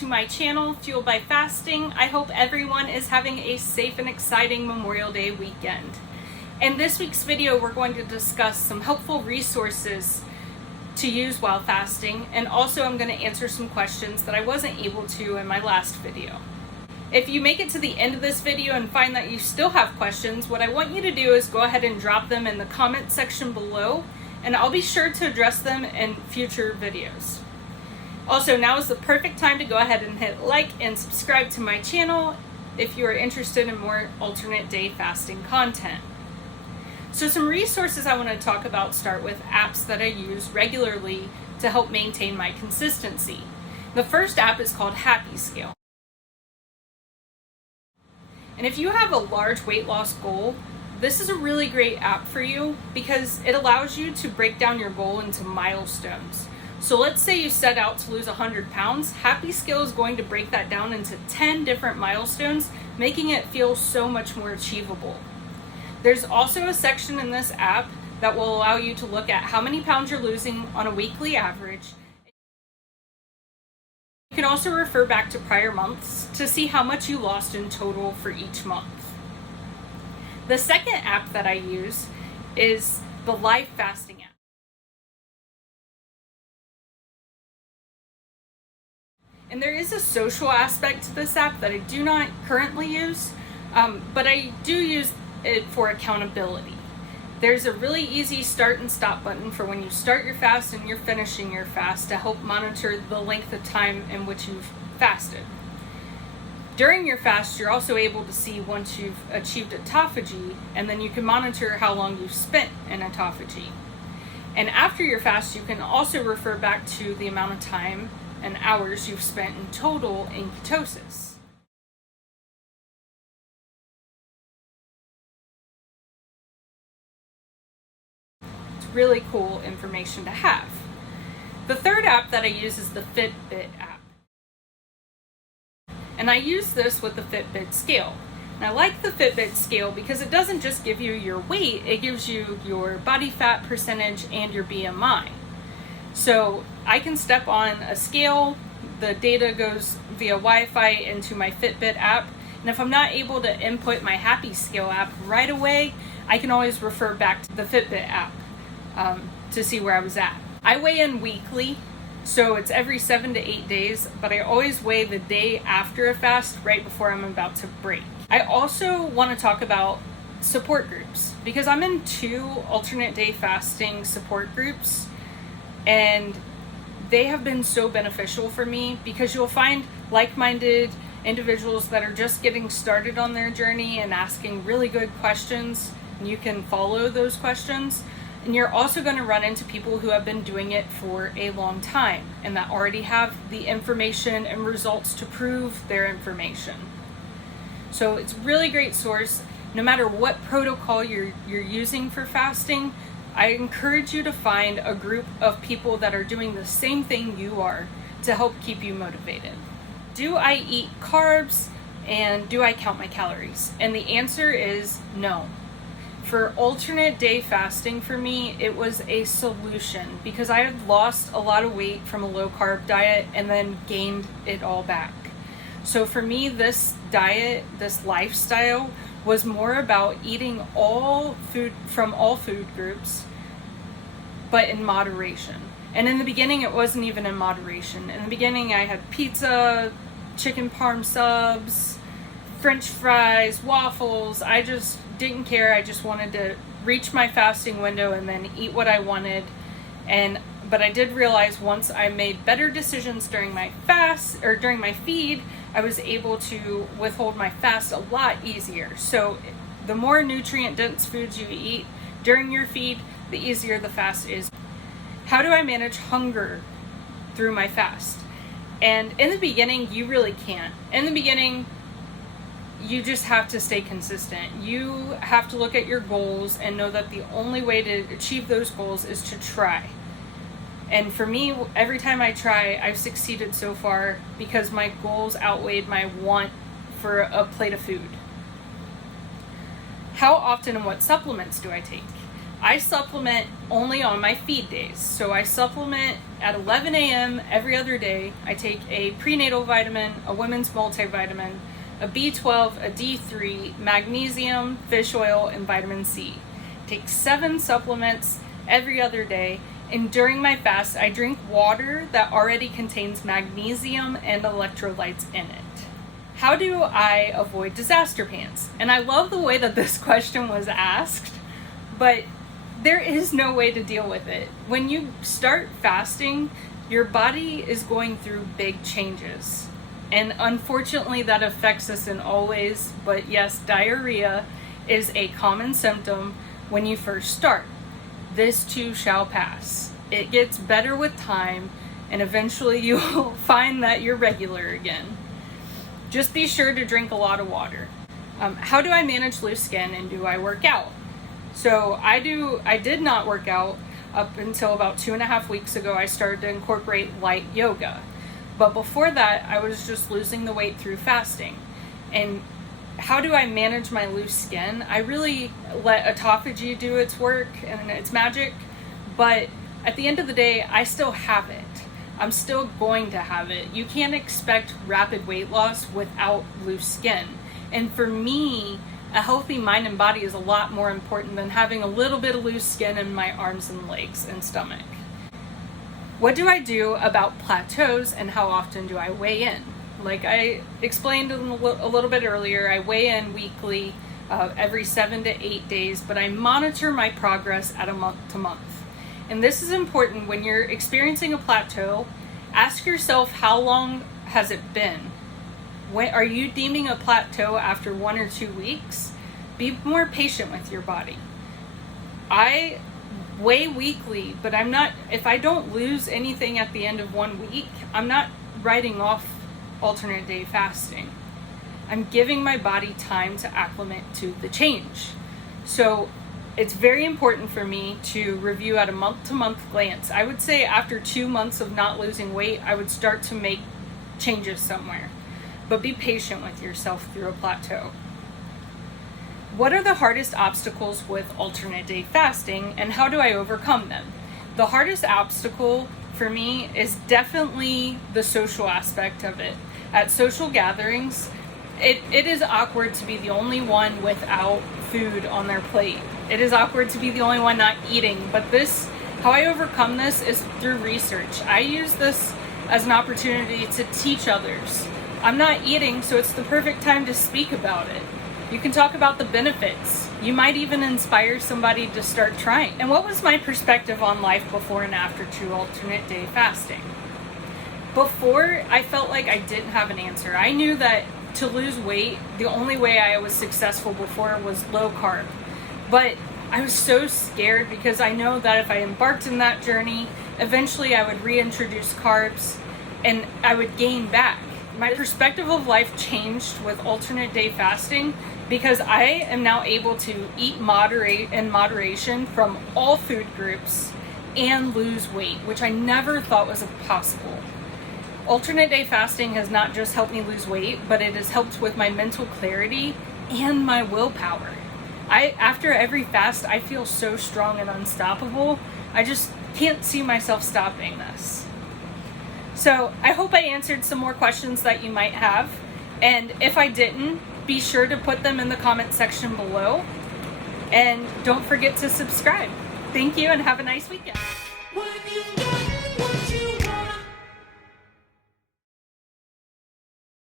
to my channel, Fueled by Fasting. I hope everyone is having a safe and exciting Memorial Day weekend. In this week's video, we're going to discuss some helpful resources to use while fasting, and also I'm going to answer some questions that I wasn't able to in my last video. If you make it to the end of this video and find that you still have questions, what I want you to do is go ahead and drop them in the comment section below, and I'll be sure to address them in future videos. Also, now is the perfect time to go ahead and hit like and subscribe to my channel if you are interested in more alternate day fasting content. So some resources I want to talk about start with apps that I use regularly to help maintain my consistency. The first app is called Happy Scale. And if you have a large weight loss goal, this is a really great app for you because it allows you to break down your goal into milestones. So let's say you set out to lose 100 pounds, Happy Scale is going to break that down into 10 different milestones, making it feel so much more achievable. There's also a section in this app that will allow you to look at how many pounds you're losing on a weekly average. You can also refer back to prior months to see how much you lost in total for each month. The second app that I use is the Live Fasting app. And there is a social aspect to this app that I do not currently use, but I do use it for accountability. There's a really easy start and stop button for when you start your fast and you're finishing your fast to help monitor the length of time in which you've fasted. During your fast, you're also able to see once you've achieved autophagy, and then you can monitor how long you've spent in autophagy. And after your fast, you can also refer back to the amount of time and hours you've spent in total in ketosis. It's really cool information to have. The third app that I use is the Fitbit app. And I use this with the Fitbit scale. And I like the Fitbit scale because it doesn't just give you your weight, it gives you your body fat percentage and your BMI. So I can step on a scale, the data goes via Wi-Fi into my Fitbit app, and if I'm not able to input my Happy Scale app right away, I can always refer back to the Fitbit app to see where I was at. I weigh in weekly, so it's every 7 to 8 days, but I always weigh the day after a fast right before I'm about to break. I also want to talk about support groups because I'm in 2 alternate day fasting support groups, and they have been so beneficial for me because you'll find like-minded individuals that are just getting started on their journey and asking really good questions, and you can follow those questions. And you're also going to run into people who have been doing it for a long time and that already have the information and results to prove their information. So it's a really great source. No matter what protocol you're using for fasting, I encourage you to find a group of people that are doing the same thing you are to help keep you motivated. Do I eat carbs and do I count my calories? And the answer is no. For alternate day fasting for me, it was a solution because I had lost a lot of weight from a low carb diet and then gained it all back. So for me, this diet, this lifestyle was more about eating all food from all food groups, but in moderation. And in the beginning, it wasn't even in moderation. In the beginning, I had pizza, chicken parm subs, French fries, waffles. I just didn't care. I just wanted to reach my fasting window and then eat what I wanted. But I did realize once I made better decisions during my fast or during my feed, I was able to withhold my fast a lot easier. So the more nutrient dense foods you eat during your feed, the easier the fast is. How do I manage hunger through my fast? And in the beginning, you really can't. In the beginning, you just have to stay consistent. You have to look at your goals and know that the only way to achieve those goals is to try. And for me, every time I try, I've succeeded so far because my goals outweighed my want for a plate of food. How often and what supplements do I take? I supplement only on my feed days. So I supplement at 11 a.m. every other day. I take a prenatal vitamin, a women's multivitamin, a B12, a D3, magnesium, fish oil, and vitamin C. Take 7 supplements every other day. And during my fast, I drink water that already contains magnesium and electrolytes in it. How do I avoid disaster pants? And I love the way that this question was asked, but there is no way to deal with it. When you start fasting, your body is going through big changes. And unfortunately, that affects us in all ways. But yes, diarrhea is a common symptom when you first start. This too shall pass. It gets better with time, and eventually you'll find that you're regular again. Just be sure to drink a lot of water. How do I manage loose skin, and do I work out? So I did not work out up until about 2.5 weeks ago. I started to incorporate light yoga. But before that, I was just losing the weight through fasting. And how do I manage my loose skin? I really let autophagy do its work and its magic. But at the end of the day, I still have it. I'm still going to have it. You can't expect rapid weight loss without loose skin. And for me, a healthy mind and body is a lot more important than having a little bit of loose skin in my arms and legs and stomach. What do I do about plateaus, and how often do I weigh in? Like I explained a little bit earlier, I weigh in weekly, every 7 to 8 days, but I monitor my progress at a month to month. And this is important when you're experiencing a plateau. Ask yourself, how long has it been? When, are you deeming a plateau after 1 or 2 weeks? Be more patient with your body. I weigh weekly, but I'm not, if I don't lose anything at the end of 1 week, I'm not writing off alternate day fasting. I'm giving my body time to acclimate to the change. So it's very important for me to review at a month-to-month glance. I would say after 2 months of not losing weight, I would start to make changes somewhere. But be patient with yourself through a plateau. What are the hardest obstacles with alternate day fasting, and how do I overcome them? The hardest obstacle for me is definitely the social aspect of it. At social gatherings, it is awkward to be the only one without food on their plate. It is awkward to be the only one not eating, but how I overcome this is through research. I use this as an opportunity to teach others. I'm not eating, so it's the perfect time to speak about it. You can talk about the benefits. You might even inspire somebody to start trying. And what was my perspective on life before and after to alternate day fasting? Before, I felt like I didn't have an answer. I knew that to lose weight, the only way I was successful before was low carb. But I was so scared because I know that if I embarked in that journey, eventually I would reintroduce carbs and I would gain back. My perspective of life changed with alternate day fasting because I am now able to eat in moderation from all food groups and lose weight, which I never thought was possible. Alternate day fasting has not just helped me lose weight, but it has helped with my mental clarity and my willpower. After every fast, I feel so strong and unstoppable. I just can't see myself stopping this. So I hope I answered some more questions that you might have. And if I didn't, be sure to put them in the comment section below. And don't forget to subscribe. Thank you and have a nice weekend.